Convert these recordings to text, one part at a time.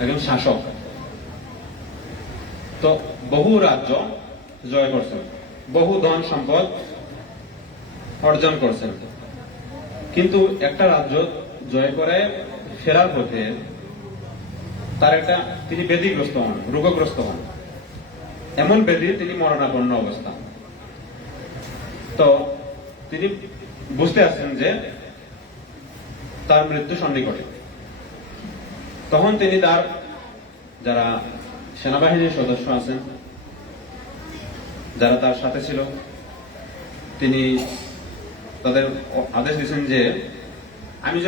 একজন শাসক। তো বহু রাজ্য জয় করছেন, বহু ধন সম্পদ অর্জন করছেন, কিন্তু একটা রাজ্য জয় করে ফেরার পথে তিনি ব্যাধিগ্রস্ত হন, রোগগ্রস্ত হন। এমন ব্যাধি তিনি মরণাপন্ন অবস্থা। তো তিনি বুঝতে আসছেন যে তার মৃত্যু সন্নিকটে। তখন তিনি তার যারা সেনাবাহিনীর সদস্য আছেন, যারা তার সাথে ছিল, তিনি তাদের আদেশ দিয়েছেন যে আমি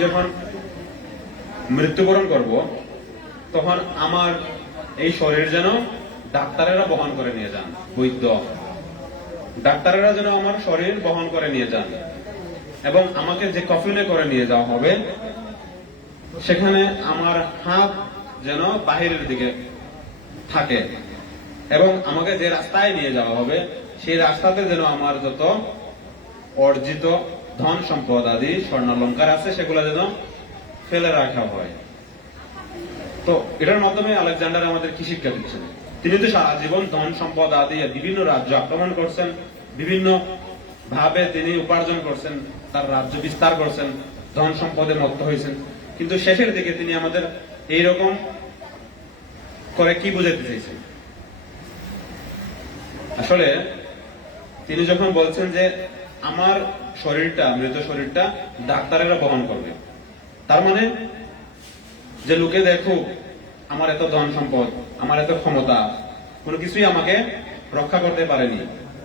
যখন মৃত্যুবরণ করব, তখন আমার এই শরীর যেন ডাক্তারেরা বহন করে নিয়ে যান। বৈদ্য ডাক্তারেরা যেন আমার শরীর বহন করে নিয়ে যান, এবং আমাকে যে কফিনে করে নিয়ে যাওয়া হবে সেখানে আমার হাত যেন বাহিরের দিকে থাকে, এবং আমাকে যে রাস্তায় নিয়ে যাওয়া হবে সেই রাস্তাতে যেন আমার যত অর্জিত ধন সম্পদ আদি স্বর্ণালঙ্কার আছে সেগুলো যেন ফেলে রাখা হয়। তো এটার মাধ্যমে আলেকজান্ডার আমাদের কি শিক্ষা দিচ্ছেন? তিনি তো সারা জীবন ধন সম্পদ আদি বিভিন্ন রাজ্য আক্রমণ করছেন, বিভিন্ন ভাবে তিনি উপার্জন করছেন, তার রাজ্য বিস্তার করছেন, ধন সম্পদে মত্ত হয়েছেন, কিন্তু শেষের দিকে তিনি আমাদের এইরকম করে কি বুঝাতে চাইছেন? আসলে তিনি যখন বলছেন যে আমার শরীরটা, মৃত শরীরটা ডাক্তারেরা বহন করবে, তার মানে যে লোকে দেখুক আমার এত ধন সম্পদ, আমার এত ক্ষমতা, কোনো কিছুই আমাকে রক্ষা করতে পারেনি।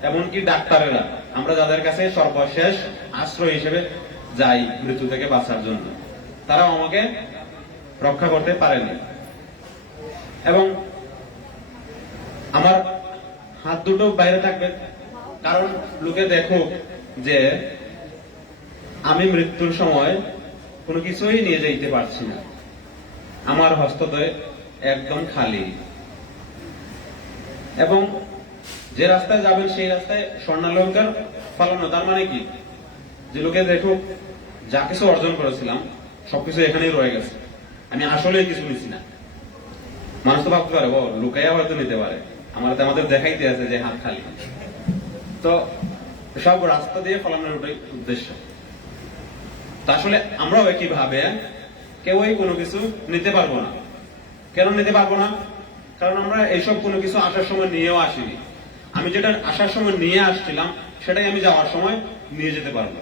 এমনকি ডাক্তারেরা, আমরা যাদের কাছে সর্বশেষ আশ্রয় হিসেবে যাই মৃত্যু থেকে বাঁচার জন্য, তারাও আমাকে রক্ষা করতে পারেনি। এবং আমার হাত দুটো বাইরে থাকবে, কারণ লোকে দেখুক যে আমি মৃত্যুর সময় কোনো কিছুই নিয়ে যাইতে পারছি না, আমার হস্তদ্বয় একদম খালি। এবং যে রাস্তায় যাবেন সেই রাস্তায় স্বর্ণালঙ্কার ফালানো, তার মানে কি? যে লোকে দেখুক যা কিছু অর্জন করেছিলাম সবকিছু এখানেই রয়ে গেছে, আমি আসলে কিছু নিছি না। মানুষ তো ভাবতে পারে ও লুকাইয়া হয়তো নিতে পারে, আমাদের দেখাইতে আছে যে হাত খালি। তো সব রাস্তা দিয়ে ফলানোর উদ্দেশ্য। তা আসলে আমরাও একইভাবে কেউই কোনো কিছু নিতে পারবো না। কেন নিতে পারবো না? কারণ আমরা এইসব কোনো কিছু আসার সময় নিয়েও আসিনি। আমি যেটা আসার সময় নিয়ে আসছিলাম সেটাই আমি যাওয়ার সময় নিয়ে যেতে পারবো।